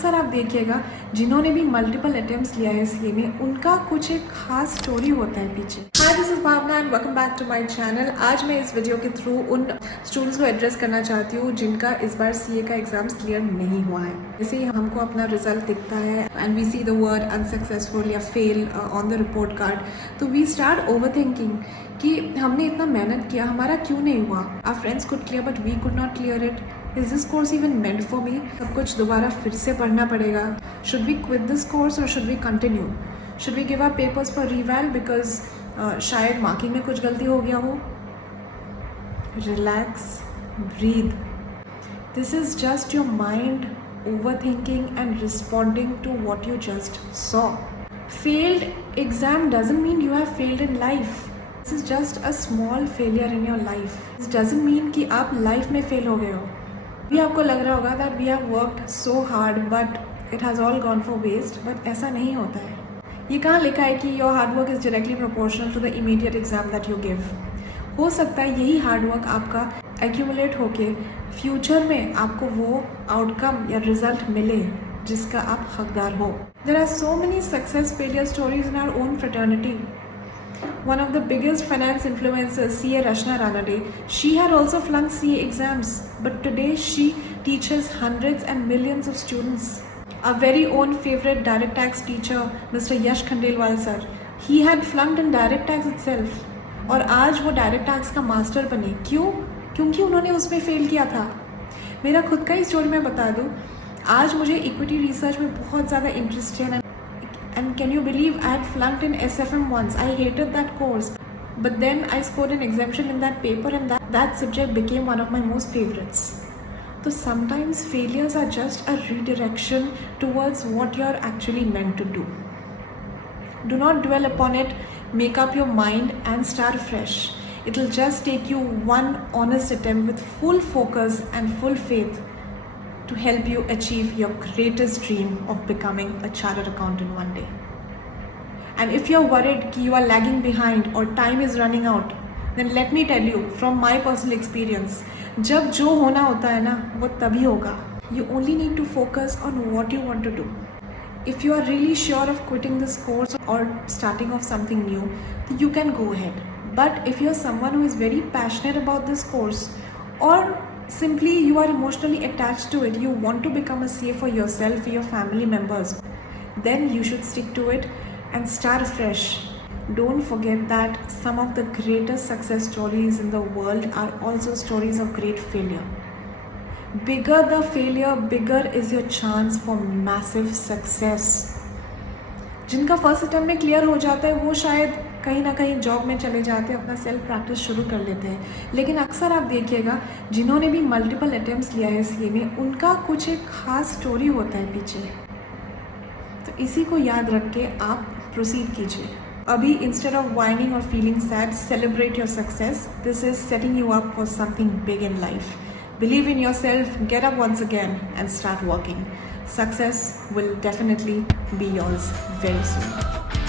अक्सर आप देखिएगा जिन्होंने भी मल्टीपल अटेम्प्ट्स लिया है सीए में, उनका कुछ एक खास स्टोरी होता है पीछे। Hi, this is Bhavna and welcome back to my channel. आज मैं इस वीडियो के थ्रू उन स्टूडेंट्स को एड्रेस करना चाहती हूँ जिनका इस बार सीए का एग्जाम्स क्लियर नहीं हुआ है। जैसे ही हमको अपना रिजल्ट दिखता है and we see the word unsuccessful या fail on the report card, तो वी स्टार्ट ओवर थिंकिंग कि हमने इतना मेहनत किया, हमारा क्यों नहीं हुआ। Our friends could clear but we could not clear it. Is this course even meant for me? सब कुछ दोबारा फिर से पढ़ना पड़ेगा। Should we quit this course और should we continue? Should we give our papers for रिवैल because शायद marking में कुछ गलती हो गया हो? Relax, breathe. This is just your mind overthinking and responding to what you just saw. Failed exam doesn't mean you have failed in life. This is just a small failure in your life. This doesn't mean कि आप life में fail हो गए हो। भी आपको लग रहा होगा that we have worked so hard but it has all gone for waste, but ऐसा नहीं होता है। ये कहाँ लिखा है कि your hard work is directly proportional to the immediate exam that you give? हो सकता है यही हार्ड वर्क आपका एक्यूमुलेट होके फ्यूचर में आपको वो आउटकम या रिजल्ट मिले जिसका आप हकदार हो। There are so many success failure stories in our own fraternity. One of the biggest finance influencers, CA Rashna Ranade, she had also flunked CA exams, but today she teaches hundreds and millions of students. Our very own favorite direct tax teacher, Mr. Yash Khandelwal sir, he had flunked in direct tax itself. और आज वो direct tax का master बने। क्यों? क्योंकि उन्होंने उसमें fail किया था। मेरा खुद का ही स्टोरी मैं बता दूँ। आज मुझे इक्विटी रिसर्च में बहुत ज़्यादा इंटरेस्ट है and can you believe I had flunked in SFM once. I hated that course, but then I scored an exemption in that paper and that subject became one of my most favorites. So sometimes failures are just a redirection towards what you're actually meant to do. Do not dwell upon it. Make up your mind and start fresh. It'll just take you one honest attempt with full focus and full faith to help you achieve your greatest dream of becoming a chartered accountant one day. And if you're worried that you are lagging behind or time is running out, then let me tell you from my personal experience, जब जो होना होता है ना वो तभी होगा. You only need to focus on what you want to do. If you are really sure of quitting this course or starting off something new, you can go ahead. But if you're someone who is very passionate about this course, or simply you are emotionally attached to it, you want to become a CA for yourself, for your family members, then you should stick to it and start fresh. Don't forget that some of the greatest success stories in the world are also stories of great failure. Bigger the failure, bigger is your chance for massive success. जिनका first attempt में clear हो जाता है वो शायद कहीं ना कहीं जॉब में चले जाते हैं, अपना सेल्फ प्रैक्टिस शुरू कर लेते हैं। लेकिन अक्सर आप देखिएगा जिन्होंने भी मल्टीपल अटेम्प्ट्स लिया है सीए में, उनका कुछ एक खास स्टोरी होता है पीछे। तो इसी को याद रख के आप प्रोसीड कीजिए। अभी इंस्टेड ऑफ वाइनिंग और feeling sad, celebrate your success. This is setting you up for something big in life. Believe in yourself, get up once again and start working. Success will definitely be yours very soon.